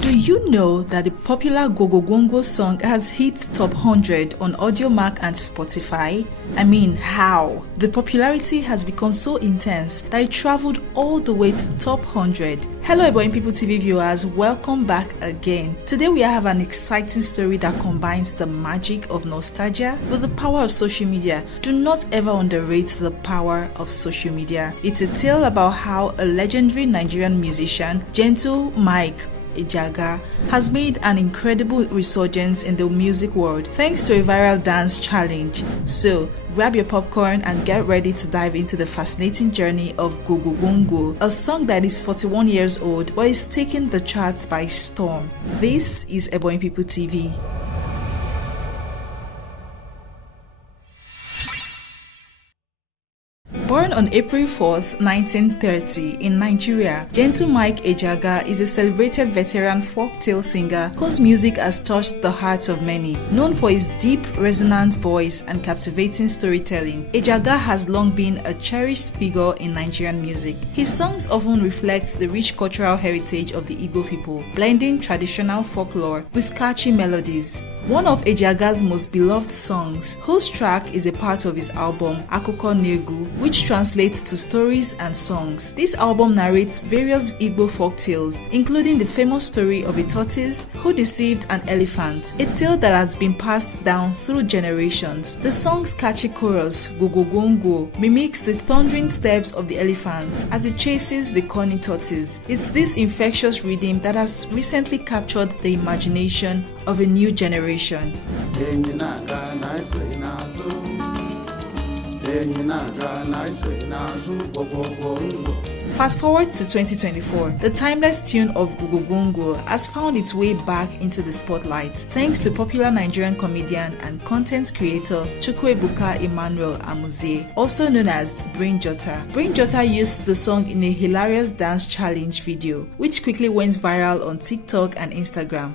Do you know that the popular Gwo Gwo Ngwo song has hit top 100 on Audiomack and Spotify? I mean, how? The popularity has become so intense that it traveled all the way to top 100. Hello Eboying People TV viewers, welcome back again. Today we have an exciting story that combines the magic of nostalgia with the power of social media. Do not ever underrate the power of social media. It's a tale about how a legendary Nigerian musician, Gentle Mike Ejeagha, has made an incredible resurgence in the music world thanks to a viral dance challenge. So grab your popcorn and get ready to dive into the fascinating journey of Gwo Gwo Ngwo, a song that is 41 years old but is taking the charts by storm. This is Eboying People TV. Born on April 4th, 1930 in Nigeria, Gentle Mike Ejeagha is a celebrated veteran folktale singer whose music has touched the hearts of many. Known for his deep, resonant voice and captivating storytelling, Ejeagha has long been a cherished figure in Nigerian music. His songs often reflect the rich cultural heritage of the Igbo people, blending traditional folklore with catchy melodies. One of Ejeagha's most beloved songs, whose track is a part of his album Akụkọ Na-Egwu, which translates to stories and songs. This album narrates various Igbo folktales, including the famous story of a tortoise who deceived an elephant, a tale that has been passed down through generations. The song's catchy chorus, Gwo Gwo Ngwo, mimics the thundering steps of the elephant as it chases the cunning tortoise. It's this infectious rhythm that has recently captured the imagination of a new generation. Fast forward to 2024, the timeless tune of Gwo Gwo Ngwo has found its way back into the spotlight thanks to popular Nigerian comedian and content creator Chukwuebuka Emmanuel Amuzie, also known as Brain Jotter. Brain Jotter used the song in a hilarious dance challenge video, which quickly went viral on TikTok and Instagram.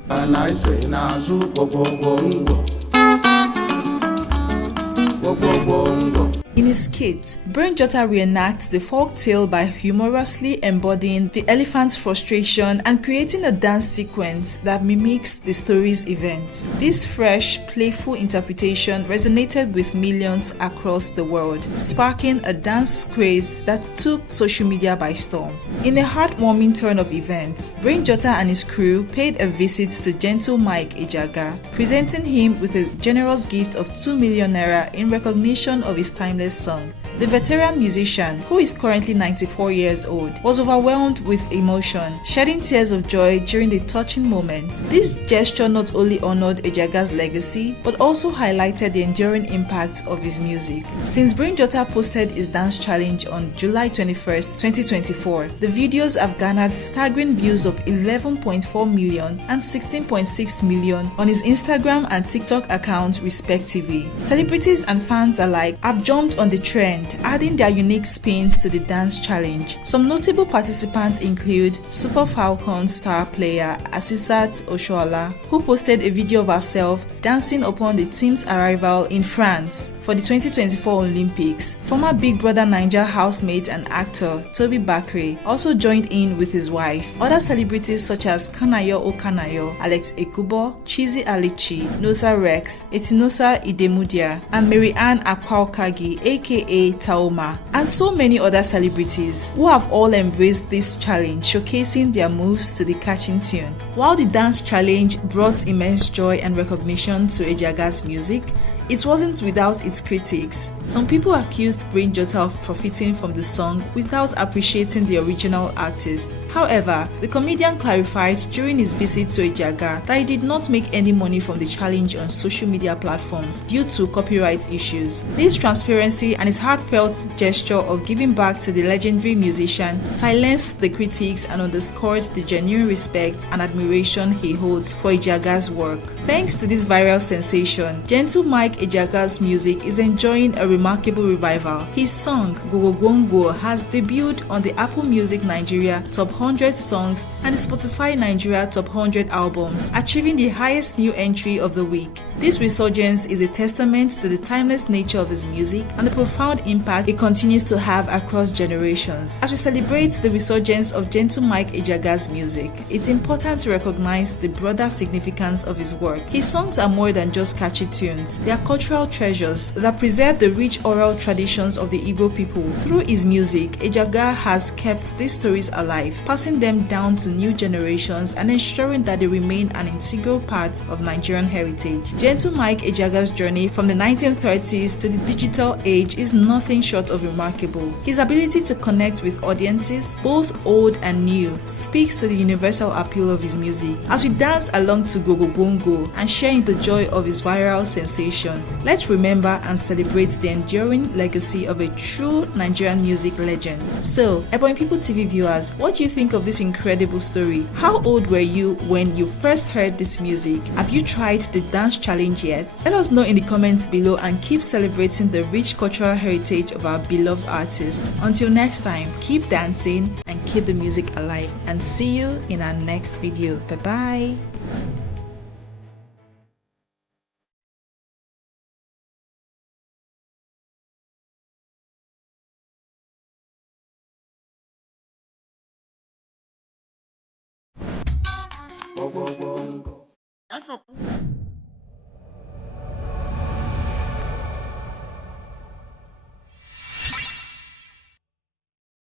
In his skit, Brain Jotter reenacts the folk tale by humorously embodying the elephant's frustration and creating a dance sequence that mimics the story's events. This fresh, playful interpretation resonated with millions across the world, sparking a dance craze that took social media by storm. In a heartwarming turn of events, Brain Jotter and his crew paid a visit to Gentle Mike Ejeagha, presenting him with a generous gift of 2 million naira in recognition of his timeless song. The veteran musician, who is currently 94 years old, was overwhelmed with emotion, shedding tears of joy during the touching moment. This gesture not only honored Ejeagha's legacy, but also highlighted the enduring impact of his music. Since Brain Jotter posted his dance challenge on July 21st, 2024, the videos have garnered staggering views of 11.4 million and 16.6 million on his Instagram and TikTok accounts respectively. Celebrities and fans alike have jumped on the trend, adding their unique spins to the dance challenge. Some notable participants include Super Falcons star player Asisat Oshoala, who posted a video of herself dancing upon the team's arrival in France for the 2024 Olympics. Former Big Brother Naija housemate and actor Toby Bakre also joined in with his wife. Other celebrities such as Kanayo Okanayo, Alex Ekubo, Chizzy Alichi, Nosa Rex, Etinosa Idemudia, and Mary Ann Akpaokagi aka Taoma, and so many other celebrities who have all embraced this challenge, showcasing their moves to the catching tune. While the dance challenge brought immense joy and recognition to Ejeagha's music, it wasn't without its critics. Some people accused Brain Jotter of profiting from the song without appreciating the original artist. However, the comedian clarified during his visit to Ejeagha that he did not make any money from the challenge on social media platforms due to copyright issues. This transparency and his heartfelt gesture of giving back to the legendary musician silenced the critics and underscored the genuine respect and admiration he holds for Ejeagha's work. Thanks to this viral sensation, Gentle Mike Ejaga's music is enjoying a remarkable revival. His song Gwo Gwo Ngwo has debuted on the Apple Music Nigeria Top 100 Songs and the Spotify Nigeria Top 100 Albums, achieving the highest new entry of the week. This resurgence is a testament to the timeless nature of his music and the profound impact it continues to have across generations. As we celebrate the resurgence of Gentle Mike Ejaga's music, it's important to recognize the broader significance of his work. His songs are more than just catchy tunes. They are cultural treasures that preserve the rich oral traditions of the Igbo people. Through his music, Ejaga has kept these stories alive, passing them down to new generations and ensuring that they remain an integral part of Nigerian heritage. Gentle Mike Ejaga's journey from the 1930s to the digital age is nothing short of remarkable. His ability to connect with audiences, both old and new, speaks to the universal appeal of his music. As we dance along to Gwo Gwo Ngwo and share in the joy of his viral sensation, let's remember and celebrate the enduring legacy of a true Nigerian music legend. So, Ebony People TV viewers, what do you think of this incredible story? How old were you when you first heard this music? Have you tried the dance challenge yet? Let us know in the comments below and keep celebrating the rich cultural heritage of our beloved artists. Until next time, keep dancing and keep the music alive, and see you in our next video. Bye bye. Gwo Gwo Gwo Ngwo.